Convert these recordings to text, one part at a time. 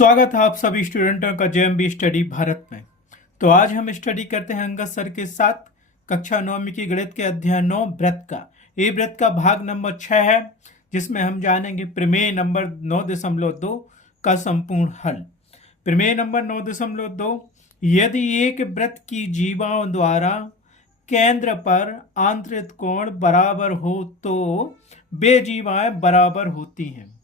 स्वागत है आप सभी स्टूडेंटों का जेएमबी स्टडी भारत में। तो आज हम स्टडी करते हैं अंगद सर के साथ कक्षा 9वीं की गणित के अध्याय 9 व्रत का। ये व्रत का भाग नंबर 6 है, जिसमें हम जानेंगे प्रमेय नंबर 9.2 का संपूर्ण हल। प्रमेय नंबर 9.2, यदि एक वृत्त की जीवाओं द्वारा केंद्र पर आंतरिक कोण बराबर हो तो वे जीवाएं बराबर होती हैं।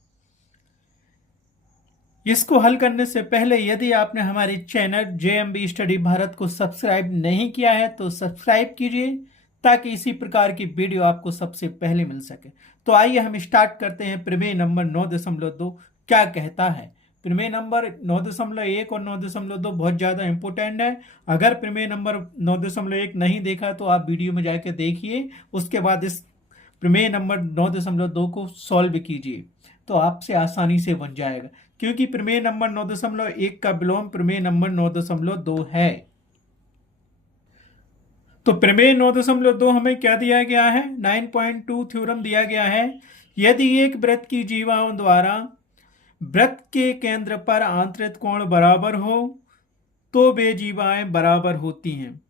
इसको हल करने से पहले यदि आपने हमारे चैनल जेएमबी स्टडी भारत को सब्सक्राइब नहीं किया है तो सब्सक्राइब कीजिए, ताकि इसी प्रकार की वीडियो आपको सबसे पहले मिल सके। तो आइए हम स्टार्ट करते हैं। प्रमेय नंबर 9.2 क्या कहता है। प्रमेय नंबर 9.1 और 9.2 बहुत ज़्यादा इंपॉर्टेंट है। अगर प्रमेय नंबर 9.1 नहीं देखा तो आप वीडियो में जाकर देखिए, उसके बाद इस प्रमेय नंबर 9.2 को सॉल्व कीजिए तो आपसे आसानी से बन जाएगा, क्योंकि प्रमेय नंबर 9.1 का विलोम प्रमेय नंबर 9.2 है। तो प्रमेय 9.2 हमें क्या दिया गया है? 9.2 थ्योरम दिया गया है। यदि एक वृत्त की जीवाओं द्वारा वृत्त के केंद्र पर आंतरिक कोण बराबर हो तो वे जीवाएं बराबर होती हैं।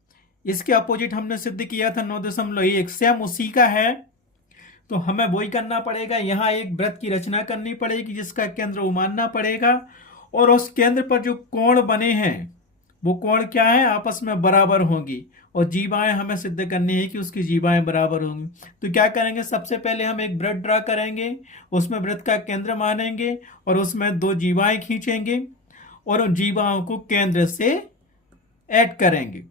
इसके अपोजिट हमने सिद्ध किया था 9.1, सेम उसी का है। तो हमें वही करना पड़ेगा। यहाँ एक वृत्त की रचना करनी पड़ेगी जिसका केंद्र O मानना पड़ेगा, और उस केंद्र पर जो कोण बने हैं वो कोण क्या है? आपस में बराबर होंगी, और जीवाएं हमें सिद्ध करनी है कि उसकी जीवाएं बराबर होंगी। तो क्या करेंगे? सबसे पहले हम एक वृत्त ड्रा करेंगे, उसमें वृत्त का केंद्र मानेंगे और उसमें दो जीवाएं खींचेंगे और उन जीवाओं को केंद्र से ऐड करेंगे,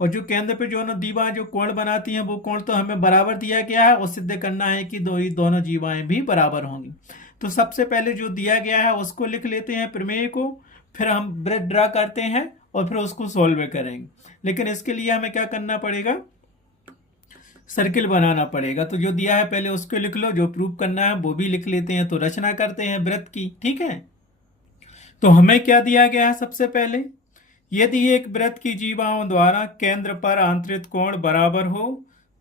और जो केंद्र पे जो जीवाएं जो कोण बनाती हैं वो कोण तो हमें बराबर दिया गया है, और सिद्ध करना है कि दोनों जीवाएं भी बराबर होंगी। तो सबसे पहले जो दिया गया है उसको लिख लेते हैं प्रमेय को, फिर हम वृत्त ड्रा करते हैं और फिर उसको सॉल्व करेंगे। लेकिन इसके लिए हमें क्या करना पड़ेगा? सर्किल बनाना पड़ेगा। तो जो दिया है पहले उसको लिख लो, जो प्रूव करना है वो भी लिख लेते हैं। तो रचना करते हैं वृत्त की, ठीक है। तो हमें क्या दिया गया है? सबसे पहले यदि एक वृत्त की जीवाओं द्वारा केंद्र पर आंतरिक कोण बराबर हो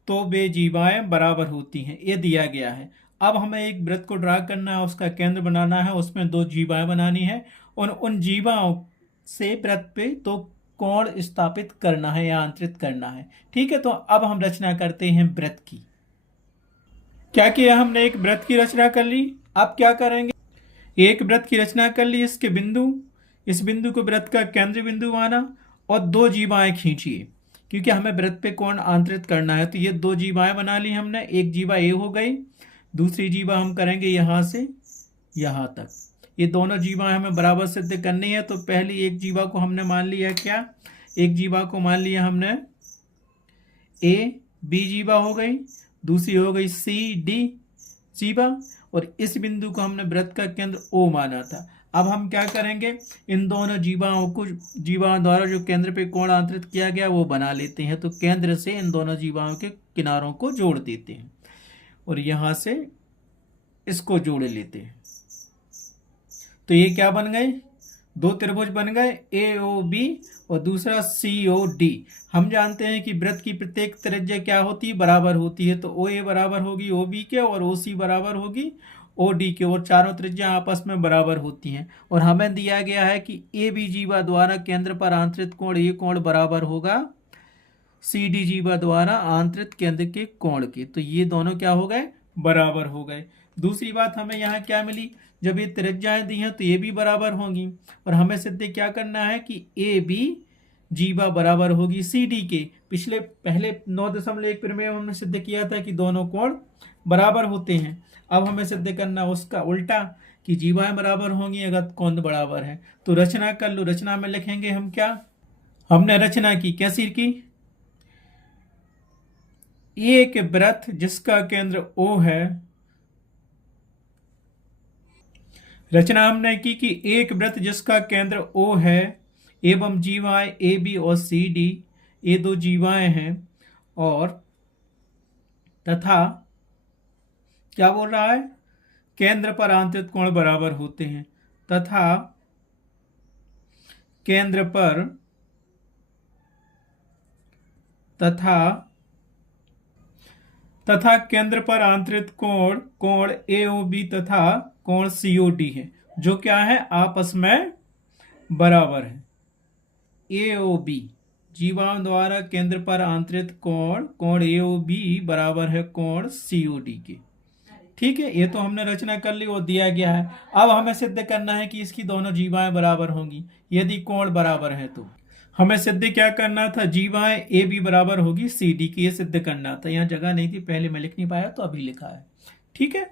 तो वे जीवाएं बराबर होती हैं, ये दिया गया है। अब हमें एक वृत्त को ड्रा करना है, उसका केंद्र बनाना है, उसमें दो जीवाएं बनानी है, और उन जीवाओं से वृत्त पे तो कोण स्थापित करना है या आंतरिक करना है, ठीक है। तो अब हम रचना करते हैं वृत्त की। क्या किया हमने? एक वृत्त की रचना कर ली। अब क्या करेंगे? एक वृत्त की रचना कर ली, इसके बिंदु, इस बिंदु को वृत्त का केंद्र बिंदु माना और दो जीवाएं खींचिए, क्योंकि हमें वृत्त पे कोण आंतरित करना है। तो ये दो जीवाएं बना ली हमने। एक जीवा ए हो गई, दूसरी जीवा हम करेंगे यहां से यहां तक। ये दोनों जीवाएं हमें बराबर सिद्ध करनी है। तो पहली एक जीवा को हमने मान लिया, क्या? एक जीवा को मान लिया हमने ए, बी जीवा हो गई, दूसरी हो गई सी, डी जीवा, और इस बिंदु को हमने वृत्त का केंद्र O माना था। अब हम क्या करेंगे? इन दोनों जीवाओं द्वारा जो केंद्र पे कोण आंतरित किया गया वो बना लेते हैं। तो केंद्र से इन दोनों जीवाओं के किनारों को जोड़ देते हैं, और यहां से इसको जोड़ लेते हैं। तो ये क्या बन गए? दो त्रिभुज बन गए, AOB और दूसरा COD। हम जानते हैं कि वृत्त की प्रत्येक त्रिज्या क्या होती है? बराबर होती है। तो OA बराबर होगी OB के, और OC बराबर होगी OD के, और चारों त्रिज्या आपस में बराबर होती हैं। और हमें दिया गया है कि AB जीवा द्वारा केंद्र पर आंतरिक कोण, ये कोण बराबर होगा CD जीवा द्वारा आंतरिक केंद्र के कोण के। तो ये दोनों क्या हो गए? बराबर हो गए। दूसरी बात हमें यहाँ क्या मिली? जब ये त्रिज्याएं दी हैं तो ये भी बराबर होंगी, और हमें सिद्ध क्या करना है कि AB जीवा बराबर होगी CD के। पहले 9.1 प्रमेय हमने सिद्ध किया था कि दोनों कोण बराबर होते हैं। अब हमें सिद्ध करना उसका उल्टा, कि जीवाएं बराबर होंगी अगर कोण बराबर है। तो रचना कर लो। रचना में लिखेंगे हम क्या? हमने रचना की, कैसी की? एक वृत्त जिसका केंद्र O है, रचना हमने की कि एक वृत्त जिसका केंद्र O है एवं जीवाएं AB और CD, ये दो जीवाएं हैं, और तथा क्या बोल रहा है? केंद्र पर आंतरिक कोण बराबर होते हैं, तथा केंद्र पर केंद्र पर आंतरिक कोण AOB तथा कोण COD है, जो क्या है? आपस में बराबर है ए ओ बी, जीवाओं द्वारा केंद्र पर आंतरित कोण कोण ए ओ बी बराबर है कोण सी ओ डी के। ठीक है, ये तो हमने रचना कर ली और दिया गया है। अब हमें सिद्ध करना है कि इसकी दोनों जीवाएं बराबर होंगी। यदि कोण बराबर है तो हमें सिद्ध क्या करना था, जीवाएं ए बी बराबर होगी सी डी की, ये सिद्ध करना था। यहाँ जगह नहीं थी, पहले मैं लिख नहीं पाया तो अभी लिखा है। ठीक है,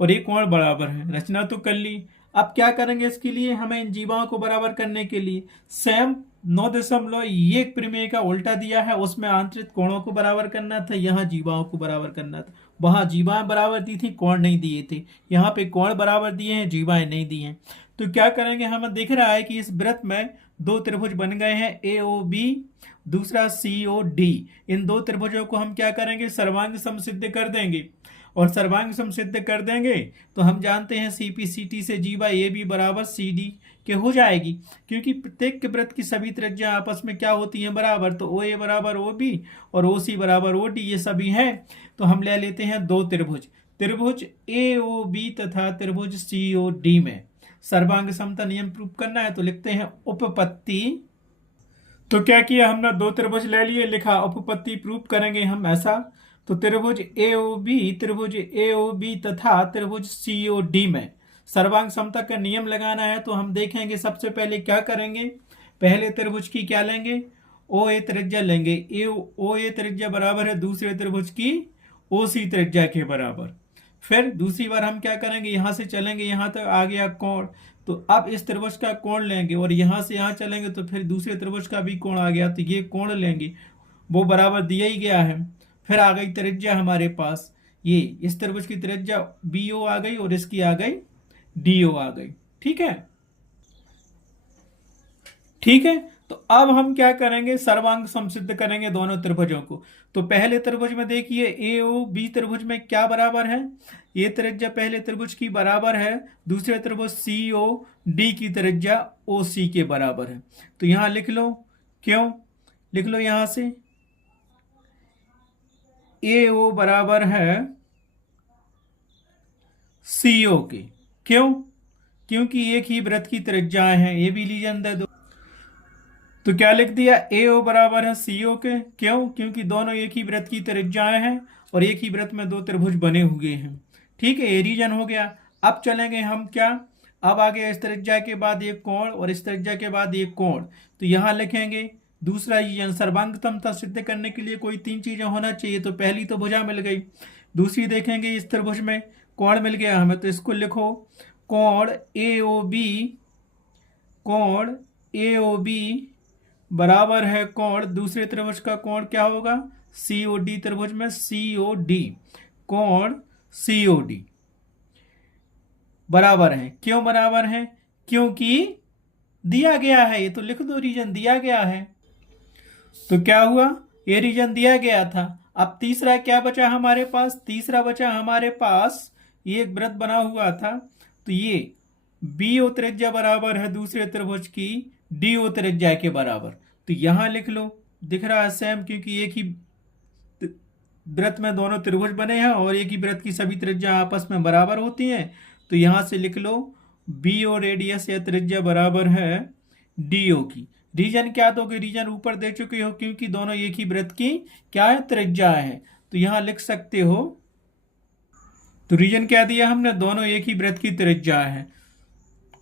और ये कोण बराबर है, रचना तो कर ली। अब क्या करेंगे इसके लिए, हमें इन जीवाओं को बराबर करने के लिए सेम 9.1 प्रमेय का उल्टा दिया है, उसमें आंतरिक कोणों को बराबर करना था, यहाँ जीवाओं को बराबर करना था। वहां जीवाएं बराबर दी थी, कोण नहीं दिए थे। यहाँ पे कोण बराबर दिए हैं, जीवाएं नहीं दी हैं। तो क्या करेंगे, हमें दिख रहा है कि इस वृत्त में दो त्रिभुज बन गए हैं, ए ओ बी, दूसरा सी ओ डी। इन दो त्रिभुजों को हम क्या करेंगे, सर्वांग समसिद्ध कर देंगे। और सर्वांग समसिद्ध कर देंगे तो हम जानते हैं सीपीसीटी से जीवा ए बी बराबर सी डी के हो जाएगी, क्योंकि प्रत्येक के वृत्त की सभी त्रिज्या आपस में क्या होती हैं, बराबर। तो ओ ए बराबर ओ बी और ओ सी बराबर ओ डी, ये सभी हैं। तो हम ले लेते हैं दो त्रिभुज, त्रिभुज ए ओ बी तथा त्रिभुज सी ओ डी में सर्वांग समता नियम प्रूव करना है। तो लिखते हैं उपपत्ति। तो क्या किया हमने, दो त्रिभुज ले लिए, लिखा उपपत्ति प्रूव करेंगे हम ऐसा। तो त्रिभुज ए ओ बी तथा त्रिभुज सी ओ डी में सर्वांग समता का नियम लगाना है। तो हम देखेंगे सबसे पहले क्या करेंगे, पहले त्रिभुज की क्या लेंगे, ओ ए त्रिज्या लेंगे। ओ ए त्रिज्या बराबर है दूसरे त्रिभुज की ओ सी त्रिज्या के बराबर। फिर दूसरी बार हम क्या करेंगे, यहां से चलेंगे, यहां तक आ गया कोण, तो अब इस त्रिभुज का कोण लेंगे और यहां से यहां चलेंगे तो फिर दूसरे त्रिभुज का भी कोण आ गया, तो ये कोण लेंगे, वो बराबर दिया ही गया है। फिर आ गई त्रिज्या हमारे पास, ये इस त्रिभुज की त्रिज्या बी ओ आ गई और इसकी आ गई डी ओ आ गई। ठीक है, ठीक है। तो अब हम क्या करेंगे, सर्वांग समसिद्ध करेंगे दोनों त्रिभुजों को। तो पहले त्रिभुज में देखिए ए ओ बी त्रिभुज में क्या बराबर है, ये त्रिज्या पहले त्रिभुज की बराबर है दूसरे त्रिभुज सी ओ डी की त्रिज्या ओ सी के बराबर है। तो यहां लिख लो, क्यों लिख लो, यहां से ए ओ बराबर है सी ओ के। क्यों, क्योंकि एक ही वृत्त की त्रिज्याएं हैं, ये भी लीजन दे दो। तो क्या लिख दिया, ए ओ बराबर है सी ओ के। क्यों, क्योंकि दोनों एक ही वृत्त की त्रिज्याएं हैं और एक ही वृत्त में दो त्रिभुज बने हुए हैं। ठीक है, ये रीजन हो गया। अब चलेंगे हम क्या, अब आ गया इस त्रिज्या के बाद एक कोण और इस त्रिज्या के बाद एक कोण। तो यहां लिखेंगे दूसरा रीजन, सर्वांग समता सिद्ध करने के लिए कोई तीन चीजें होना चाहिए। तो पहली तो भुजा मिल गई, दूसरी देखेंगे इस त्रिभुज में कोण मिल गया हमें, तो इसको लिखो कोण ए ओ बी बराबर है कोण, दूसरे त्रिभुज का कोण क्या होगा, सी ओ डी, त्रिभुज में सी ओ डी, कोण सी ओ डी बराबर है। क्यों बराबर है, क्योंकि दिया गया है, ये तो लिख दो, रीजन दिया गया है। तो क्या हुआ, ये रीजन दिया गया था। अब तीसरा क्या बचा हमारे पास, तीसरा बचा हमारे पास ये एक वृत्त बना हुआ था, तो ये बी ओ त्रिज्या बराबर है दूसरे त्रिभुज की डी ओ त्रिज्या के बराबर। तो यहां लिख लो, दिख रहा है सेम, क्योंकि एक ही वृत्त में दोनों त्रिभुज बने हैं और एक ही वृत्त की सभी त्रिज्या आपस में बराबर होती हैं। तो यहां से लिख लो बी ओ रेडियस या त्रिज्या बराबर है डी ओ की। रीजन क्या दोगे, रीजन ऊपर दे चुके हो, क्योंकि दोनों एक ही वृत्त की क्या है, त्रिज्या है। तो यहां लिख सकते हो, तो रीजन क्या दिया हमने, दोनों एक ही वृत्त की त्रिज्या है।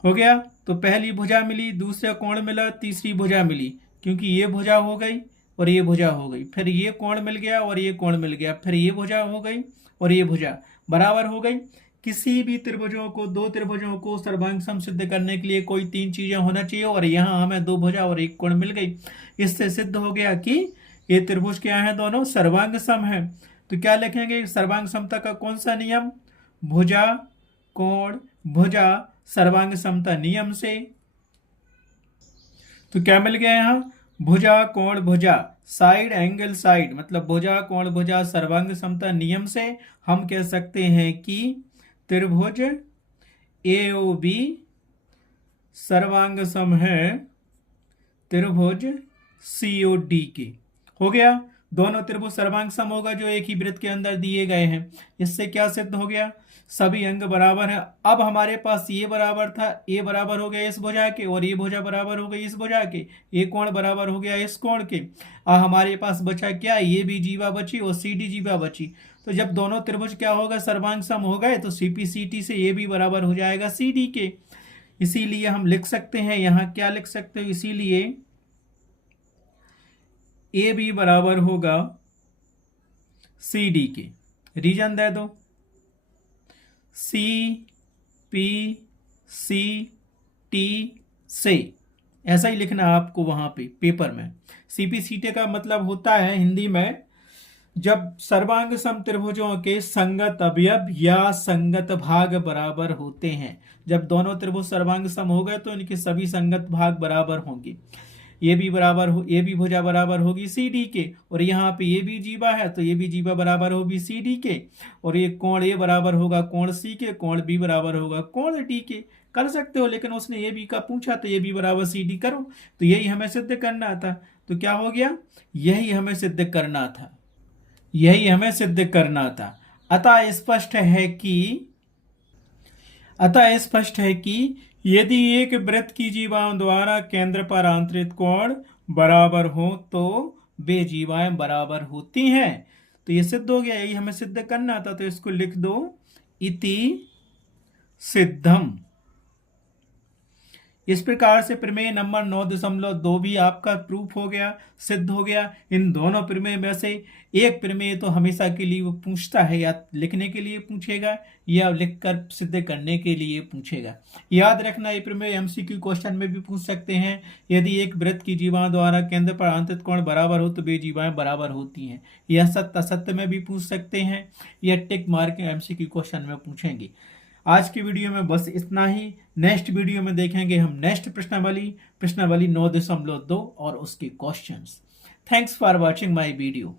हो गया, तो पहली भुजा मिली, दूसरा कोण मिला, तीसरी भुजा मिली, क्योंकि ये भुजा हो गई और ये भुजा हो गई, फिर ये कोण मिल गया और ये कोण मिल गया, फिर ये भुजा हो गई और ये भुजा बराबर हो गई। किसी भी त्रिभुजों को, दो त्रिभुजों को सर्वांग सम सिद्ध करने के लिए कोई तीन चीजें होना चाहिए, और यहाँ हमें दो भुजा और एक कोण मिल गई। इससे सिद्ध हो गया कि ये त्रिभुज क्या है, दोनों सर्वांग सम है। तो क्या लिखेंगे, सर्वांग समता का कौन सा नियम, भुजा कोण भुजा सर्वांग समता नियम से। तो क्या मिल गया यहाँ, भुजा कोण भुजा, साइड एंगल साइड, मतलब भुजा कोण भुजा सर्वांग समता नियम से हम कह सकते हैं कि त्रिभुज ए ओ बी सर्वांग सम है त्रिभुज सी ओ डी के। हो गया, दोनों त्रिभुज सर्वांग सम होगा जो एक ही वृत्त के अंदर दिए गए हैं। इससे क्या सिद्ध हो गया, सभी अंग बराबर है। अब हमारे पास ये बराबर था, ए बराबर हो गया इस भुजा के और ये भुजा बराबर हो गई इस भुजा के, ये कोण बराबर हो गया इस कोण के। अब हमारे पास बचा क्या, ये भी जीवा बची और सी डी जीवा बची। तो जब दोनों त्रिभुज क्या होगा, सर्वांग सम हो गए, तो सी पी सी टी से ये भी बराबर हो जाएगा सी डी के। इसीलिए हम लिख सकते हैं, यहाँ क्या लिख सकते हो, इसीलिए ए भी बराबर होगा सी डी के। रीजन दे दो, सी पी सी टी से, ऐसा ही लिखना है आपको वहां पे पेपर में। सीपी सीटी का मतलब होता है हिंदी में, जब सर्वांग सम त्रिभुजों के संगत अवयव या संगत भाग बराबर होते हैं। जब दोनों त्रिभुज सर्वांग सम हो गए तो इनके सभी संगत भाग बराबर होंगे। ये भी बराबर हो, ये भी भुजा बराबर होगी सी डी के, और यहाँ पे ये भी जीवा है तो ये भी जीवा बराबर होगी सी डी के, और ये कोण ये बराबर होगा कोण सी के, कोण बी बराबर होगा कोण डी के। कर सकते हो, लेकिन उसने ये भी का पूछा तो ये भी बराबर सी डी करो, तो यही हमें सिद्ध करना था। तो क्या हो गया, यही हमें सिद्ध करना था, यही हमें सिद्ध करना था। अतः स्पष्ट है कि यदि एक वृत्त की जीवाओं द्वारा केंद्र पर आंतरिक कोण बराबर हो तो वे जीवाएं बराबर होती हैं। तो ये सिद्ध हो गया, यही हमें सिद्ध करना था। तो इसको लिख दो, इति सिद्धम। इस प्रकार से प्रमेय नंबर 9.2 भी आपका प्रूफ हो गया, सिद्ध हो गया। इन दोनों प्रमेय में से एक प्रमेय तो हमेशा के लिए वो पूछता है, या लिखने के लिए पूछेगा या लिखकर सिद्ध करने के लिए पूछेगा। याद रखना, ये प्रमेय एमसीक्यू क्वेश्चन में भी पूछ सकते हैं। यदि एक वृत्त की जीवाओं द्वारा केंद्र पर आंतरिक कोण बराबर हो तो वे जीवाएं बराबर होती हैं। यह सत्य असत्य में भी पूछ सकते हैं, या टिक मार के एमसीक्यू क्वेश्चन में पूछेंगे। आज की वीडियो में बस इतना ही। नेक्स्ट वीडियो में देखेंगे हम नेक्स्ट प्रश्नावली 9.2 और उसके questions. Thanks for watching my video.